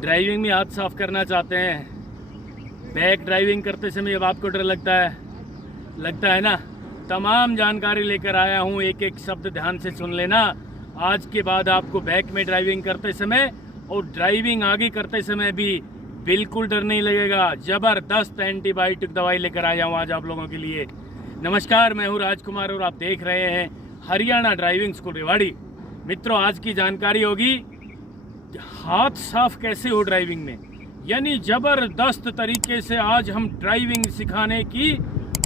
Driving में हाथ साफ करना चाहते हैं, बैक ड्राइविंग करते समय अब आपको डर लगता है ना। तमाम जानकारी लेकर आया हूँ, एक एक शब्द ध्यान से सुन लेना। आज के बाद आपको बैक में ड्राइविंग करते समय और ड्राइविंग आगे करते समय भी बिल्कुल डर नहीं लगेगा। ज़बरदस्त एंटीबायोटिक दवाई लेकर आया हूँ आज आप लोगों के लिए। नमस्कार, मैं हूँ राजकुमार और आप देख रहे हैं हरियाणा ड्राइविंग स्कूल रेवाड़ी। मित्रों, आज की जानकारी होगी हाथ साफ कैसे हो ड्राइविंग में, यानी ज़बरदस्त तरीके से आज हम ड्राइविंग सिखाने की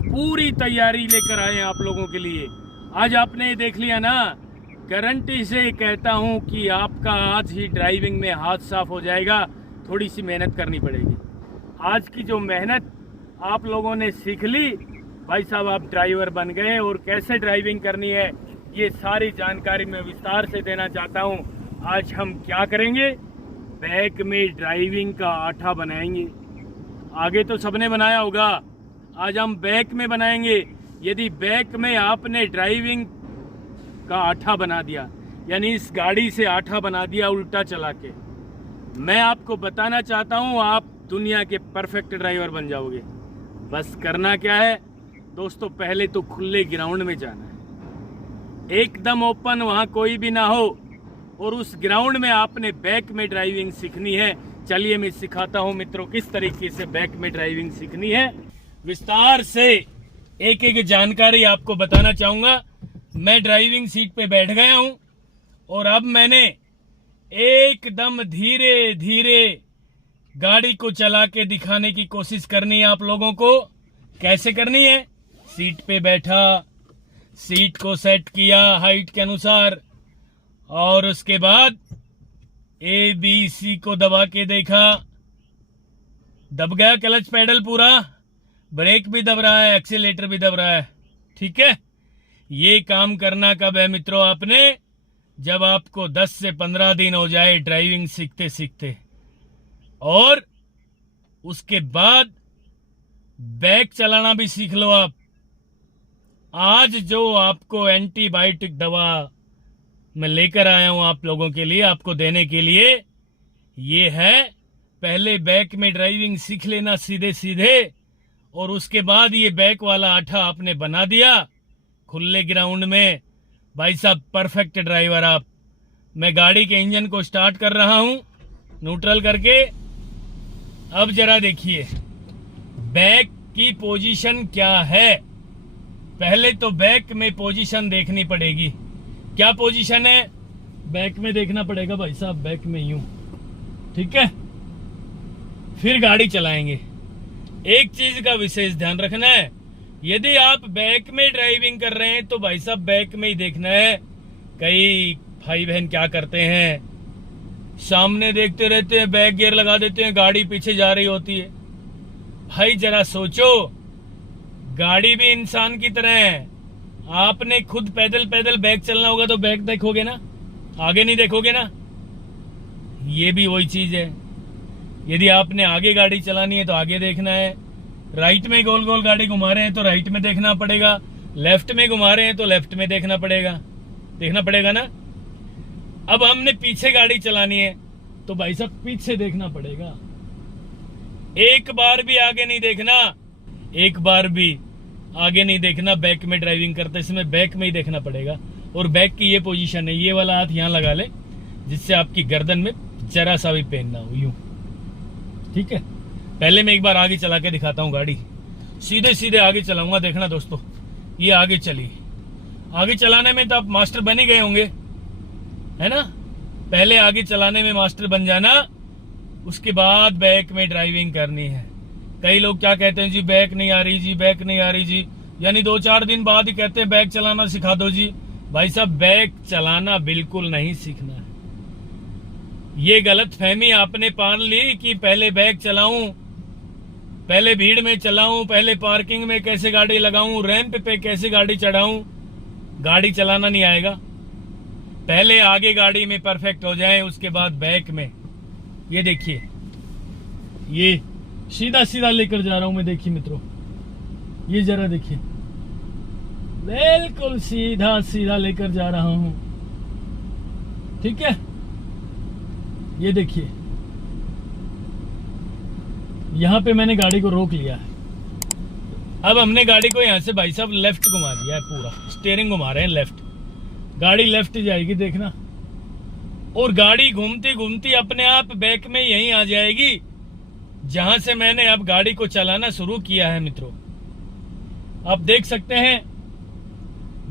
पूरी तैयारी लेकर आए हैं आप लोगों के लिए। आज आपने देख लिया ना, गारंटी से कहता हूं कि आपका आज ही ड्राइविंग में हाथ साफ हो जाएगा। थोड़ी सी मेहनत करनी पड़ेगी। आज की जो मेहनत आप लोगों ने सीख ली, भाई साहब आप ड्राइवर बन गए और कैसे ड्राइविंग करनी है ये सारी जानकारी मैं विस्तार से देना चाहता हूं। आज हम क्या करेंगे, बैक में ड्राइविंग का आठा बनाएंगे। आगे तो सबने बनाया होगा, आज हम बैक में बनाएंगे। यदि बैक में आपने ड्राइविंग का आठा बना दिया, यानी इस गाड़ी से आठा बना दिया उल्टा चला के, मैं आपको बताना चाहता हूं आप दुनिया के परफेक्ट ड्राइवर बन जाओगे। बस करना क्या है दोस्तों, पहले तो खुले ग्राउंड में जाना है, एकदम ओपन, वहां कोई भी ना हो, और उस ग्राउंड में आपने बैक में ड्राइविंग सीखनी है। चलिए मैं सिखाता हूं मित्रों किस तरीके से बैक में ड्राइविंग सीखनी है। विस्तार से एक एक जानकारी आपको बताना चाहूंगा। मैं ड्राइविंग सीट पे बैठ गया हूं और अब मैंने एकदम धीरे धीरे गाड़ी को चला के दिखाने की कोशिश करनी है आप लोगों को। कैसे करनी है, सीट पे बैठा, सीट को सेट किया हाइट के अनुसार, और उसके बाद ABC को दबा के देखा, दब गया क्लच पेडल पूरा, ब्रेक भी दब रहा है, एक्सीलेटर भी दब रहा है। ठीक है, ये काम करना कब है मित्रों, आपने जब आपको 10 से 15 दिन हो जाए ड्राइविंग सीखते सीखते, और उसके बाद बैक चलाना भी सीख लो आप। आज जो आपको एंटीबायोटिक दवा मैं लेकर आया हूं आप लोगों के लिए, आपको देने के लिए, ये है पहले बैक में ड्राइविंग सीख लेना सीधे सीधे, और उसके बाद ये बैक वाला आठा आपने बना दिया खुले ग्राउंड में। भाई साहब परफेक्ट ड्राइवर आप। मैं गाड़ी के इंजन को स्टार्ट कर रहा हूं न्यूट्रल करके। अब जरा देखिए बैक की पोजीशन क्या है। पहले तो बैक में पोजीशन देखनी पड़ेगी। क्या पोजीशन है, बैक में देखना पड़ेगा भाई साहब, बैक में यूं, ठीक है। फिर गाड़ी चलाएंगे। एक चीज का विशेष ध्यान रखना है, यदि आप बैक में ड्राइविंग कर रहे हैं तो भाई साहब बैक में ही देखना है। कई भाई बहन क्या करते हैं, सामने देखते रहते हैं, बैक गियर लगा देते हैं, गाड़ी पीछे जा रही होती है। भाई जरा सोचो, गाड़ी भी इंसान की तरह है। आपने खुद पैदल पैदल बैक चलना होगा तो बैक देखोगे ना, आगे नहीं देखोगे ना। ये भी वही चीज है, यदि आपने आगे गाड़ी चलानी है तो आगे देखना है। राइट में गोल गोल गाड़ी घुमा रहे हैं तो राइट में देखना पड़ेगा, लेफ्ट में घुमा रहे हैं तो लेफ्ट में देखना पड़ेगा ना। अब हमने पीछे गाड़ी चलानी है तो भाई साहब पीछे देखना पड़ेगा। एक बार भी आगे नहीं देखना, बैक में ड्राइविंग करते समय बैक में ही देखना पड़ेगा। और बैक की ये पोजीशन है, ये वाला हाथ यहाँ लगा ले जिससे आपकी गर्दन में जरा सा भी पेन ना हो, यूं, ठीक है। पहले मैं एक बार आगे चला के दिखाता हूँ गाड़ी, सीधे सीधे आगे चलाऊंगा, देखना दोस्तों। ये आगे चली, आगे चलाने में तो आप मास्टर बन ही गए होंगे, है ना। पहले आगे चलाने में मास्टर बन जाना, उसके बाद बैक में ड्राइविंग करनी है। कई लोग क्या कहते हैं जी, बैक नहीं आ रही जी, यानी 2-4 दिन बाद ही कहते हैं बैक चलाना सिखा दो जी। भाई साहब बैक चलाना बिल्कुल नहीं सीखना है। ये गलत फहमी आपने पाल ली कि पहले बैक चलाऊं, पहले भीड़ में चलाऊं, पहले पार्किंग में कैसे गाड़ी लगाऊं, रैंप पे कैसे गाड़ी चढ़ाऊं। गाड़ी चलाना नहीं आएगा। पहले आगे गाड़ी में परफेक्ट हो जाए, उसके बाद बैक में। ये देखिए, ये सीधा सीधा लेकर जा रहा हूं मैं, देखिए मित्रों, ये जरा देखिए, बिल्कुल सीधा सीधा लेकर जा रहा हूं, ठीक है। ये देखिए यहाँ पे मैंने गाड़ी को रोक लिया है। अब हमने गाड़ी को यहाँ से भाई साहब लेफ्ट घुमा दिया है, पूरा स्टीयरिंग घुमा रहे हैं लेफ्ट। गाड़ी लेफ्ट जाएगी देखना, और गाड़ी घूमती घूमती अपने आप बैक में यहीं आ जाएगी जहां से मैंने अब गाड़ी को चलाना शुरू किया है। मित्रों आप देख सकते हैं,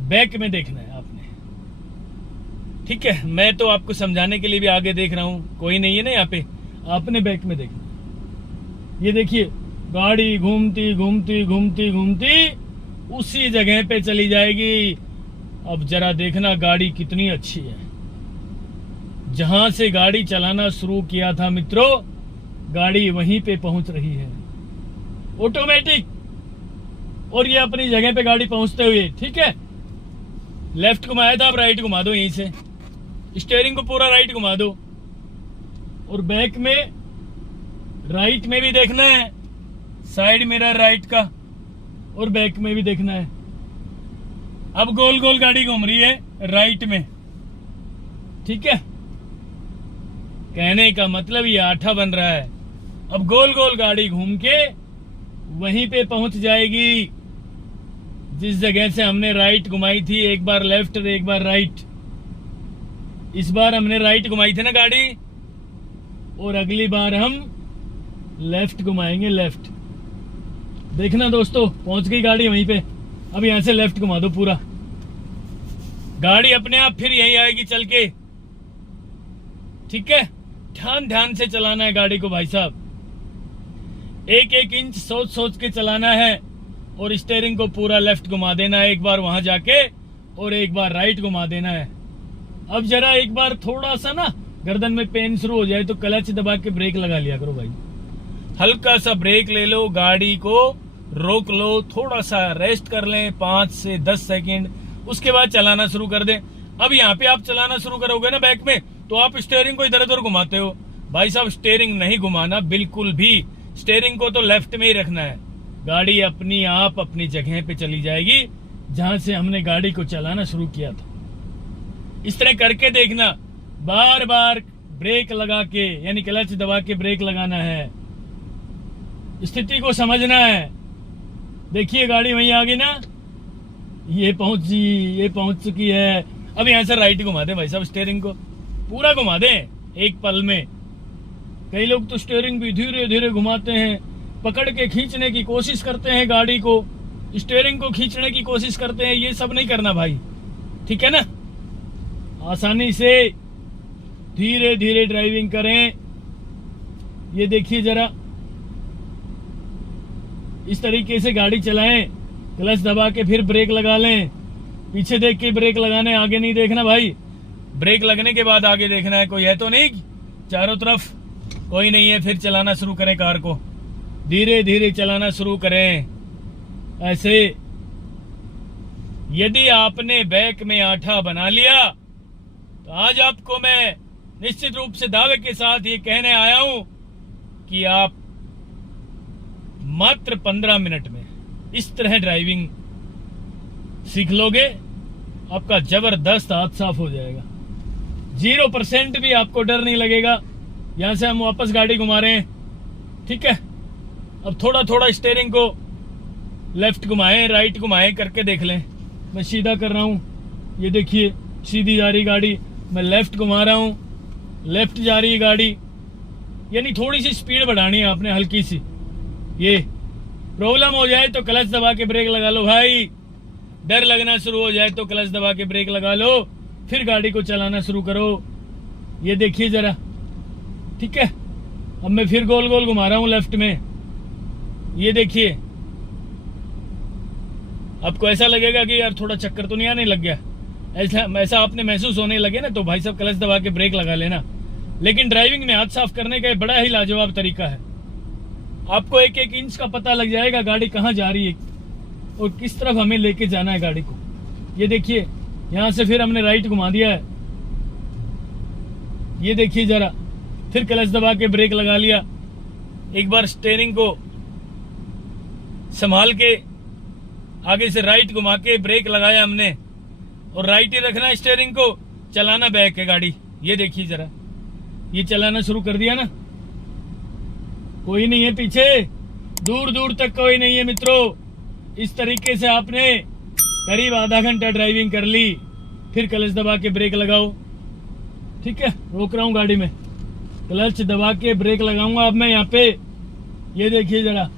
बैक में देखना है आपने, ठीक है। मैं तो आपको समझाने के लिए भी आगे देख रहा हूं, कोई नहीं है ना यहाँ पे, आपने बैक में देखना। ये देखिए गाड़ी घूमती घूमती घूमती घूमती उसी जगह पे चली जाएगी। अब जरा देखना गाड़ी कितनी अच्छी है। जहां से गाड़ी चलाना शुरू किया था मित्रों, गाड़ी वहीं पे पहुंच रही है ऑटोमेटिक, और ये अपनी जगह पे गाड़ी पहुंचते हुए, ठीक है। लेफ्ट घुमाया था, अब राइट घुमा दो, यहीं से स्टीयरिंग को पूरा राइट घुमा दो, और बैक में राइट में भी देखना है, साइड मिरर राइट का, और बैक में भी देखना है। अब गोल गोल गाड़ी घूम रही है राइट में, ठीक है। कहने का मतलब ये आठा बन रहा है। अब गोल गोल गाड़ी घूम के वहीं पे पहुंच जाएगी जिस जगह से हमने राइट घुमाई थी, एक बार लेफ्ट और एक बार राइट। इस बार हमने राइट घुमाई थी ना गाड़ी, और अगली बार हम लेफ्ट घुमाएंगे, लेफ्ट। देखना दोस्तों पहुंच गई गाड़ी वहीं पे। अब यहां से लेफ्ट घुमा दो पूरा, गाड़ी अपने आप फिर यहीं आएगी चल के, ठीक है। ध्यान ध्यान से चलाना है गाड़ी को भाई साहब, एक एक इंच सोच सोच के चलाना है, और स्टीयरिंग को पूरा लेफ्ट घुमा देना है एक बार वहां जाके, और एक बार राइट घुमा देना है। अब जरा एक बार थोड़ा सा ना गर्दन में पेन शुरू हो जाए तो क्लच दबा के ब्रेक लगा लिया करो भाई, हल्का सा ब्रेक ले लो, गाड़ी को रोक लो, थोड़ा सा रेस्ट कर लें 5 से 10 सेकंड, उसके बाद चलाना शुरू कर दें। अब यहाँ पे आप चलाना शुरू करोगे ना बैक में, तो आप स्टीयरिंग को इधर उधर घुमाते हो भाई साहब, स्टीयरिंग नहीं घुमाना बिल्कुल भी, स्टीयरिंग को तो लेफ्ट में ही रखना है। गाड़ी अपनी आप अपनी जगह पे चली जाएगी जहां से हमने गाड़ी को चलाना शुरू किया था। इस तरह करके देखना, बार बार ब्रेक लगा के, यानी क्लच दबा के ब्रेक लगाना है, स्थिति को समझना है। देखिए गाड़ी वहीं आ गई ना, ये पहुंच चुकी है। अब यहां से राइट घुमा दे भाई साहब, स्टीयरिंग को पूरा घुमा दे एक पल में। कई लोग तो स्टीयरिंग भी धीरे धीरे घुमाते हैं, पकड़ के खींचने की कोशिश करते हैं गाड़ी को, स्टीयरिंग को खींचने की कोशिश करते हैं। ये सब नहीं करना भाई, ठीक है ना। आसानी से धीरे धीरे ड्राइविंग करें। ये देखिए जरा, इस तरीके से गाड़ी चलाएं, क्लच दबा के फिर ब्रेक लगा लें, पीछे देख के ब्रेक लगाने, आगे नहीं देखना भाई। ब्रेक लगने के बाद आगे देखना है, कोई है तो नहीं चारों तरफ, कोई नहीं है, फिर चलाना शुरू करें कार को, धीरे धीरे चलाना शुरू करें ऐसे। यदि आपने बैक में आठा बना लिया तो आज आपको मैं निश्चित रूप से दावे के साथ ये कहने आया हूं कि आप मात्र 15 मिनट में इस तरह ड्राइविंग सीख लोगे, आपका जबरदस्त हाथ साफ हो जाएगा, 0% भी आपको डर नहीं लगेगा। यहां से हम वापस गाड़ी घुमा रहे हैं, ठीक है। अब थोड़ा थोड़ा स्टीयरिंग को लेफ्ट घुमाएं, राइट घुमाएं करके देख लें। मैं सीधा कर रहा हूं, ये देखिए सीधी जा रही गाड़ी, मैं लेफ्ट घुमा रहा हूं, लेफ्ट जा रही गाड़ी, यानी थोड़ी सी स्पीड बढ़ानी है आपने, हल्की सी। ये प्रॉब्लम हो जाए तो क्लच दबा के ब्रेक लगा लो भाई, डर लगना शुरू हो जाए तो क्लच दबा के ब्रेक लगा लो, फिर गाड़ी को चलाना शुरू करो। ये देखिए जरा, ठीक है। अब मैं फिर गोल गोल घुमा रहा हूं लेफ्ट में, ये देखिए। आपको ऐसा लगेगा कि यार थोड़ा चक्कर तो नहीं आने लग गया, ऐसा आपने महसूस होने लगे ना, तो भाई साहब क्लच दबा के ब्रेक लगा लेना। लेकिन ड्राइविंग में हाथ साफ करने का बड़ा ही लाजवाब तरीका है। आपको एक एक इंच का पता लग जाएगा गाड़ी कहाँ जा रही है और किस तरफ हमें लेके जाना है गाड़ी को। ये देखिए यहां से फिर हमने राइट घुमा दिया है, ये देखिए जरा, फिर क्लच दबा के ब्रेक लगा लिया। एक बार स्टीयरिंग को संभाल के आगे से राइट घुमा के ब्रेक लगाया हमने, और राइट ही रखना है स्टीयरिंग को, चलाना बैक है गाड़ी। ये देखिए जरा, ये चलाना शुरू कर दिया ना, कोई नहीं है पीछे, दूर दूर तक कोई नहीं है मित्रों। इस तरीके से आपने करीब आधा घंटा ड्राइविंग कर ली, फिर क्लच दबा के ब्रेक लगाओ। ठीक है, रोक रहा हूँ गाड़ी में, क्लच दबा के ब्रेक लगाऊंगा अब मैं यहाँ पे। ये देखिए जरा,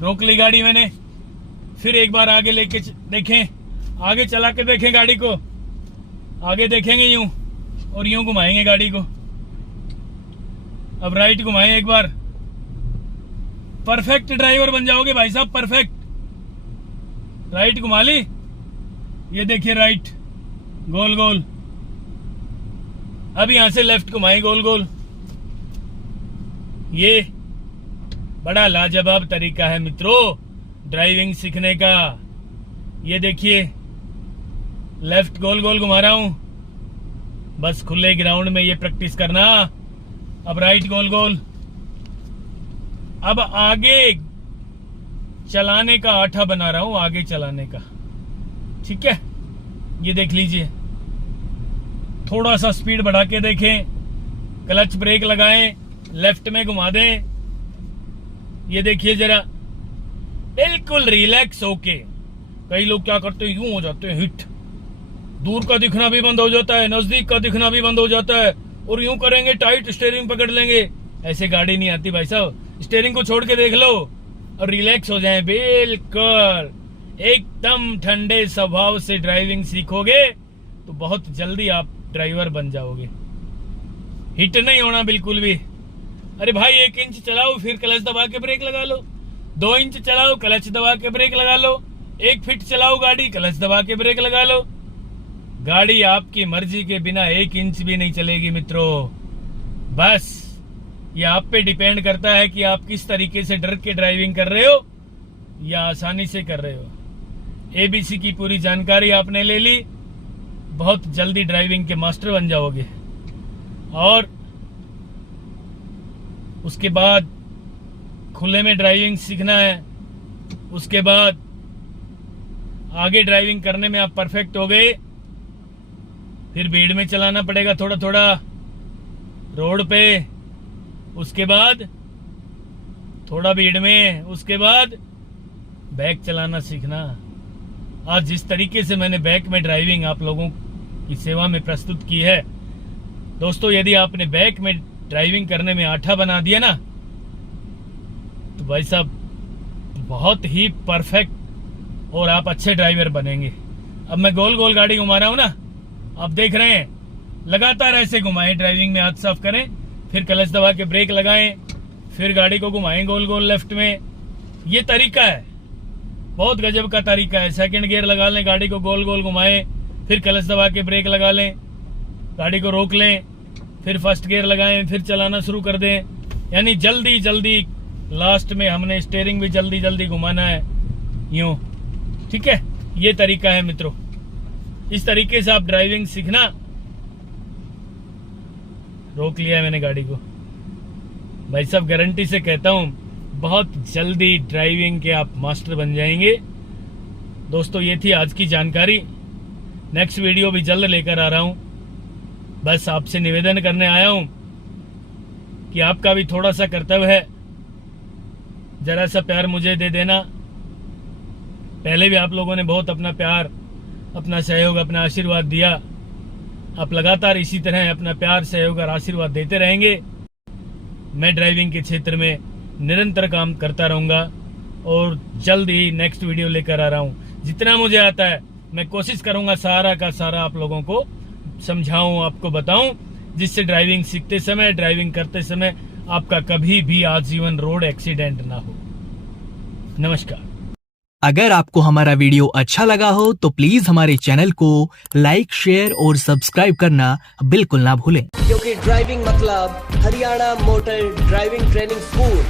रोक ली गाड़ी मैंने, फिर एक बार आगे लेके देखें, आगे चला के देखें गाड़ी को, आगे देखेंगे यूं और यूं घुमाएंगे गाड़ी को। अब राइट घुमाएं एक बार, परफेक्ट ड्राइवर बन जाओगे भाई साहब, परफेक्ट। राइट घुमा ली, ये देखिए राइट, गोल गोल। अब यहां से लेफ्ट घुमाएं गोल गोल। ये बड़ा लाजवाब तरीका है मित्रों ड्राइविंग सीखने का। ये देखिए लेफ्ट गोल गोल घुमा रहा हूं, बस खुले ग्राउंड में ये प्रैक्टिस करना। अब राइट गोल गोल। अब आगे चलाने का आठा बना रहा हूं, आगे चलाने का। ठीक है, ये देख लीजिए, थोड़ा सा स्पीड बढ़ा के देखें, क्लच ब्रेक लगाएं, लेफ्ट में घुमा दें। ये देखिए जरा, बिल्कुल रिलैक्स होके। कई लोग क्या करते हैं, यूं हो जाते हैं हिट, दूर का दिखना भी बंद हो जाता है, नजदीक का दिखना भी बंद हो जाता है, और यूं करेंगे टाइट स्टीयरिंग पकड़ लेंगे। ऐसे गाड़ी नहीं आती भाई साहब। स्टीयरिंग को छोड़ के देख लो और रिलैक्स हो जाए, बिल्कुल एकदम ठंडे स्वभाव से ड्राइविंग सीखोगे तो बहुत जल्दी आप ड्राइवर बन जाओगे। हिट नहीं होना बिल्कुल भी। अरे भाई 1 इंच चलाओ फिर क्लच दबा के ब्रेक लगा लो, 2 इंच चलाओ क्लच दबा के ब्रेक लगा लो, 1 फीट चलाओ गाड़ी क्लच दबा के ब्रेक लगा लो। गाड़ी आपकी मर्जी के बिना 1 इंच भी नहीं चलेगी मित्रों। बस ये आप पे डिपेंड करता है कि आप किस तरीके से डर के ड्राइविंग कर रहे हो या आसानी से कर रहे हो। एबीसी की पूरी जानकारी आपने ले ली, बहुत जल्दी ड्राइविंग के मास्टर बन जाओगे। और उसके बाद खुले में ड्राइविंग सीखना है, उसके बाद आगे ड्राइविंग करने में आप परफेक्ट हो गए, फिर भीड़ में चलाना पड़ेगा थोड़ा थोड़ा रोड पे, उसके बाद थोड़ा भीड़ में, उसके बाद बैक चलाना सीखना। आज जिस तरीके से मैंने बैक में ड्राइविंग आप लोगों की सेवा में प्रस्तुत की है दोस्तों, यदि आपने बैक में ड्राइविंग करने में आठा बना दिया ना तो भाई साहब बहुत ही परफेक्ट और आप अच्छे ड्राइवर बनेंगे। अब मैं गोल गोल गाड़ी घुमा रहा हूं ना, आप देख रहे हैं, लगातार ऐसे घुमाएं, ड्राइविंग में हाथ साफ करें, फिर क्लच दबा के ब्रेक लगाएं, फिर गाड़ी को घुमाएं गोल गोल लेफ्ट में। ये तरीका है, बहुत गजब का तरीका है। सेकंड गियर लगा लें, गाड़ी को गोल गोल घुमाएं, फिर क्लच दबा के ब्रेक लगा लें, गाड़ी को रोक लें, फिर फर्स्ट गियर लगाएं, फिर चलाना शुरू कर दें। यानी जल्दी जल्दी, लास्ट में हमने स्टीयरिंग भी जल्दी जल्दी घुमाना है यूं। ठीक है, ये तरीका है मित्रों। इस तरीके से आप ड्राइविंग सीखना। रोक लिया मैंने गाड़ी को भाई साहब, गारंटी से कहता हूं बहुत जल्दी ड्राइविंग के आप मास्टर बन जाएंगे। दोस्तों ये थी आज की जानकारी। नेक्स्ट वीडियो भी जल्द लेकर आ रहा हूं। बस आपसे निवेदन करने आया हूं कि आपका भी थोड़ा सा कर्तव्य है, जरा सा प्यार मुझे दे देना। पहले भी आप लोगों ने बहुत अपना प्यार, अपना सहयोग, अपना आशीर्वाद दिया। आप लगातार इसी तरह अपना प्यार, सहयोग और आशीर्वाद देते रहेंगे। मैं ड्राइविंग के क्षेत्र में निरंतर काम करता रहूंगा और जल्द ही नेक्स्ट वीडियो लेकर आ रहा हूं। जितना मुझे आता है मैं कोशिश करूंगा सारा का सारा आप लोगों को समझाऊं, आपको बताऊं, जिससे ड्राइविंग सीखते समय, ड्राइविंग करते समय आपका कभी भी आजीवन रोड एक्सीडेंट ना हो। नमस्कार। अगर आपको हमारा वीडियो अच्छा लगा हो तो प्लीज हमारे चैनल को लाइक, शेयर और सब्सक्राइब करना बिल्कुल ना भूलें। क्योंकि ड्राइविंग मतलब Haryana motor driving training school.